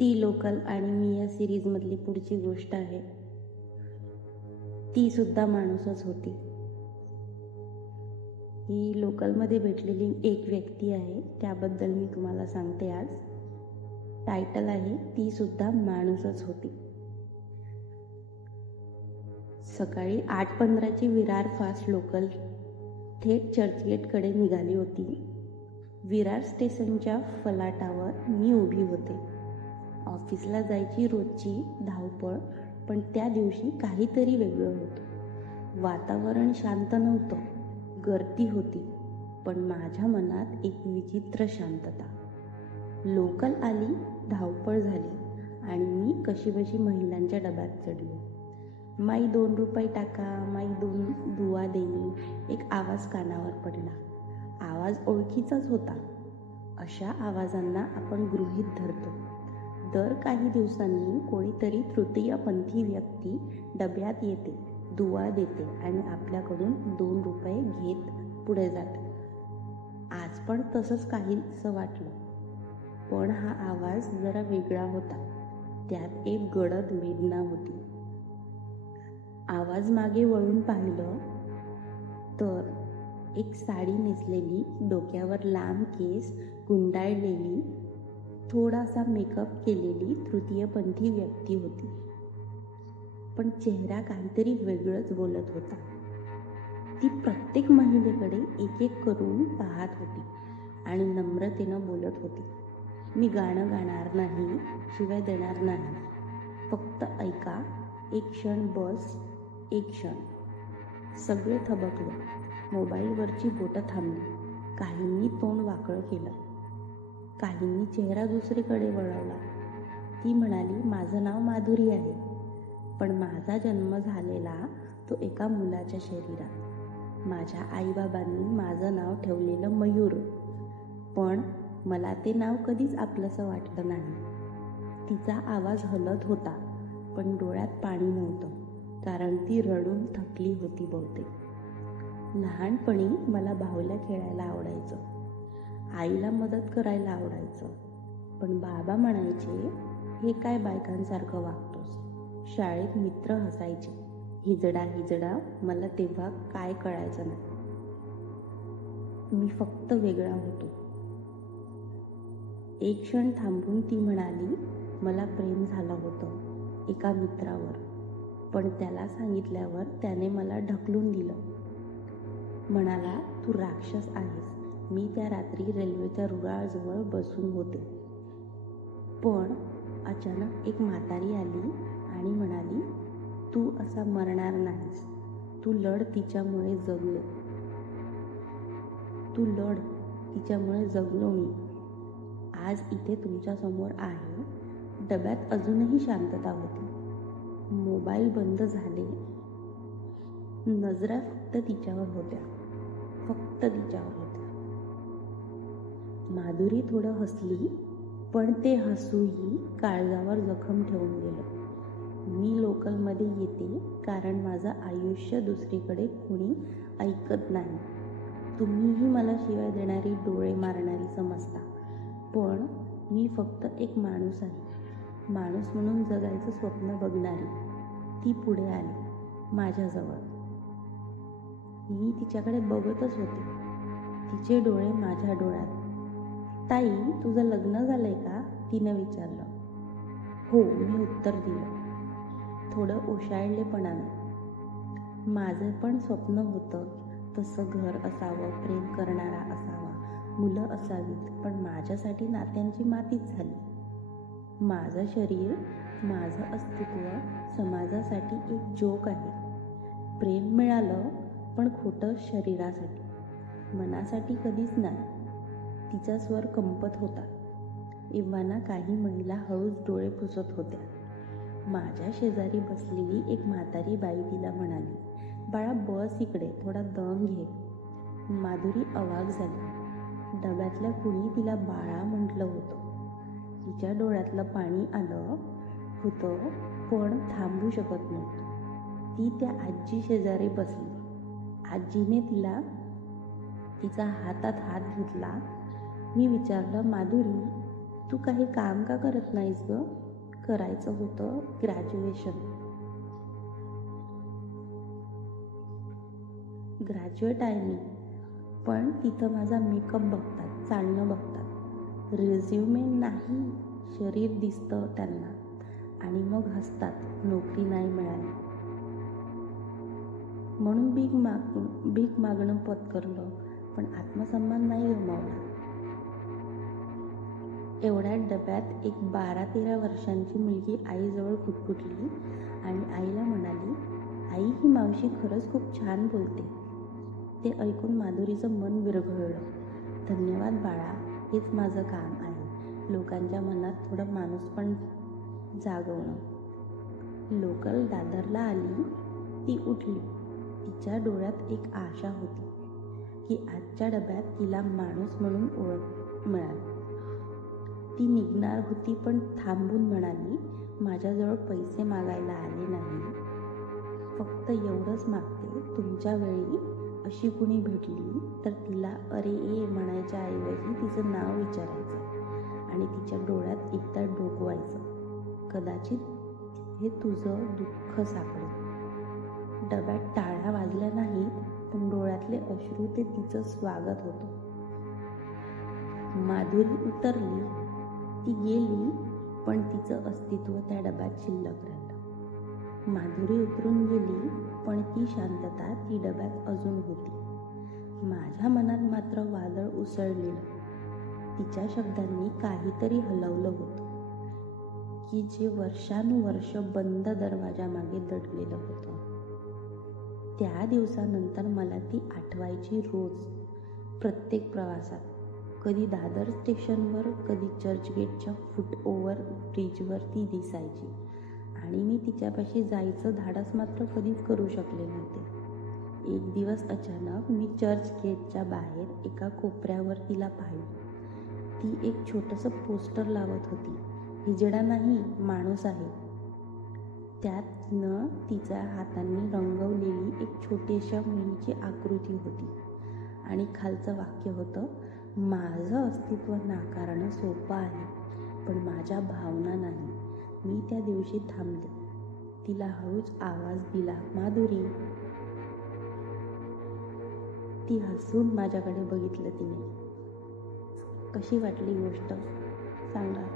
ती लोकल आणि मी या सिरीजमधली पुढची गोष्ट आहे. ती सुद्धा माणूसच होती. ही लोकलमध्ये भेटलेली एक व्यक्ती आहे, त्याबद्दल मी तुम्हाला सांगते आज. टायटल आहे ती सुद्धा माणूसच होती. सकाळी 8:15ची विरार फास्ट लोकल थेट चर्चगेटकडे निघाली होती. विरार स्टेशनच्या फलाटावर मी उभी होते. ऑफिसला जायची रोजची धावपळ, पण त्या दिवशी काहीतरी वेगळं होतं. वातावरण शांत नव्हतं, गर्दी होती, पण माझ्या मनात एक विचित्र शांतता. लोकल आली, धावपळ झाली आणि मी कशीबशी महिलांच्या डब्यात चढली. माई 2 रुपये टाका, माई 2 दुवा देई, एक आवाज कानावर पडला. आवाज ओळखीचाच होता. अशा आवाजांना आपण गृहीत धरतो. दर काही दिवसांनी कोणीतरी तृतीयपंथी व्यक्ती डब्यात येते, दुवा देते आणि आपल्याकडून 2 रुपये घेत पुढे जाते. आज पण तसंच काहीसं वाटलं, पण हा आवाज जरा वेगळा होता. त्यात एक गडद वेदना होती. आवाज मागे वळून पाहिलं तर एक साडी नेसलेली, डोक्यावर लांब केस गुंडाळलेली, थोडासा मेकअप केलेली तृतीयपंथी व्यक्ती होती. पण चेहरा काहीतरी वेगळंच बोलत होता. ती प्रत्येक महिलेकडे एक एक करून पाहत होती आणि नम्रतेनं बोलत होती. मी गाणं गाणार नाही, शिवाय देणार नाही, फक्त ऐका, एक क्षण बस, एक क्षण. सगळे थबकले. मोबाईलवरची बोटं थांबली. काहींनी तोंड वाकळं केलं, काहींनी चेहरा दुसरीकडे वळवला. ती म्हणाली, माझं नाव माधुरी आहे, पण माझा जन्म झालेला तो एका मुलाच्या शरीरात. माझ्या आईबाबांनी माझं नाव ठेवलेलं मयूर, पण मला ते नाव कधीच आपलंसं वाटलं नाही. तिचा आवाज हलत होता, पण डोळ्यात पाणी नव्हतं, कारण ती रडून थकली होती बहुतेक. लहानपणी मला बाहुल्या खेळायला आवडायचं, आईला मदत करायला आवडायचं, पण बाबा म्हणायचे, हे काय बायकांसारखं वागतोस. शाळेत मित्र हसायचे, हिजडा हिजडा. मला तेव्हा काय कळायचं नाही. मी फक्त वेगळा होतो. एक क्षण थांबून ती म्हणाली, मला प्रेम झालं होतं एका मित्रावर, पण त्याला सांगितल्यावर त्याने मला ढकलून दिलं. म्हणाला, तू राक्षस आहेस. मी त्या रात्री रेल्वेच्या रुळाजवळ बसून होते, पण अचानक एक म्हातारी आली आणि म्हणाली, तू असा मरणार नाहीस, तू लढ, तिच्यामुळे जगलो. तू लढ, तिच्यामुळे जगलो मी. आज इथे तुमच्यासमोर आहे. डब्यात अजूनही शांतता होती. मोबाईल बंद झाले. नजरा फक्त तिच्यावर होत्या, फक्त तिच्यावर होत्या. माधुरी थोडं हसली, पण ते हसूही काळजावर जखम ठेवून गेलं. मी लोकलमध्ये येते कारण माझं आयुष्य दुसरीकडे कोणी ऐकत नाही. तुम्हीही मला शिवाय देणारी, डोळे मारणारी समजता, पण मी फक्त एक माणूस आहे. माणूस म्हणून जगायचं स्वप्न बघणारी. ती पुढे आली माझ्याजवळ. मी तिच्याकडे बघतच होते. तिचे डोळे माझ्या डोळ्यात. ताई, तुझं लग्न झालंय का? तिनं विचारलं. हो, मी उत्तर दिलं, थोडं ओशाळलेपणानं. माझं पण स्वप्न होतं तसं घर असावं, प्रेम करणारा असावा, मुलं असावीत, पण माझ्यासाठी नात्यांची मातीच झाली. माझं शरीर, माझं अस्तित्व समाजासाठी एक जोक आहे. प्रेम मिळालं, पण खोटं शरीरासाठी, मनासाठी कधीच नाही. तिचा स्वर कंपत होता. एव्हाना काही महिला हळूच डोळे पुसत होत्या. माझ्या शेजारी बसलेली एक म्हातारी बाई तिला म्हणाली, बाळा बस इकडे, थोडा दम घे. माधुरी अवाक झाली. डब्यातल्या कुणी तिला बाळा म्हटलं होतं. तिच्या डोळ्यातलं पाणी आलं होतं, पण थांबू शकत नव्हतं. ती त्या आजी शेजारी बसली. आजीने तिचा हातात हात घेतला. मी विचारलं, माधुरी, तू काही काम का करत नाहीस ग? करायचं होतं ग्रॅज्युएशन. ग्रॅज्युएट आहे मी, पण तिथं माझा मेकअप बघतात, चालणं बघतात, रिझ्युमे नाही, शरीर दिसतं त्यांना आणि मग हसतात नोकरी नाही मिळाली. म्हणून भीक मागणं पत्करलं, पण आत्मसन्मान नाही गमावला. एवढ्या डब्यात एक 12-13 वर्षांची मुलगी आईजवळ खुटखुटली आणि आईला म्हणाली, आई ही मावशी खरंच खूप छान बोलते. ते ऐकून माधुरीचं मन विरघळलं. धन्यवाद बाळा, हेच माझं काम आहे, लोकांच्या मनात थोडं माणूसपण जागवणं. लोकल दादरला आली. ती उठली. तिच्या डोळ्यात एक आशा होती की आजच्या डब्यात तिला माणूस म्हणून ओळख मिळाली. ती निघणार होती, पण थांबून म्हणाली, माझ्याजवळ पैसे मागायला आले नाही, फक्त एवढंच मागते, तुमच्या वेळी अशी कुणी भेटली तर तिला अरे ए म्हणायच्या ऐवजी तिचं नाव विचारायचं आणि तिच्या डोळ्यात एकदा डोकवायचं. कदाचित हे तुझं दुःख सापडेल. डब्यात टाळ्या वाजल्या नाहीत, पण डोळ्यातले अश्रू ते तिचं स्वागत होतं. माधुरी उतरली. ती गेली, पण तिचं अस्तित्व त्या डब्यात शिल्लक राहिलं. माधुरी उतरून गेली, पण ती शांतता ती डब्यात अजून होती. माझ्या मनात मात्र वादळ उसळलेलं. तिच्या शब्दांनी काहीतरी हलवलं होतं की जे वर्षानुवर्ष बंद दरवाजामागे दडलेलं होतं. त्या दिवसानंतर मला ती आठवायची रोज, प्रत्येक प्रवासात. कधी दादर स्टेशनवर, कधी चर्चगेटच्या फुटओव्हर ब्रिजवर ती दिसायची आणि मी तिच्यापाशी जायचं धाडस मात्र कधीच करू शकले नव्हते. एक दिवस अचानक मी चर्चगेटच्या बाहेर एका कोपऱ्यावर तिला पाहिलं. ती एक छोटंसं पोस्टर लावत होती, हिजडा नाही, माणूस आहे. त्यात तिनं तिच्या हातांनी रंगवलेली एक छोट्याशा मुलीची आकृती होती आणि खालचं वाक्य होतं, माझं अस्तित्व नाकारणं सोपं आहे, पण माझ्या भावना नाही. मी त्या दिवशी थांबले. तिला हळूच आवाज दिला, माधुरी. ती हसून माझ्याकडे बघितलं. तिने. कशी वाटली गोष्ट सांगा.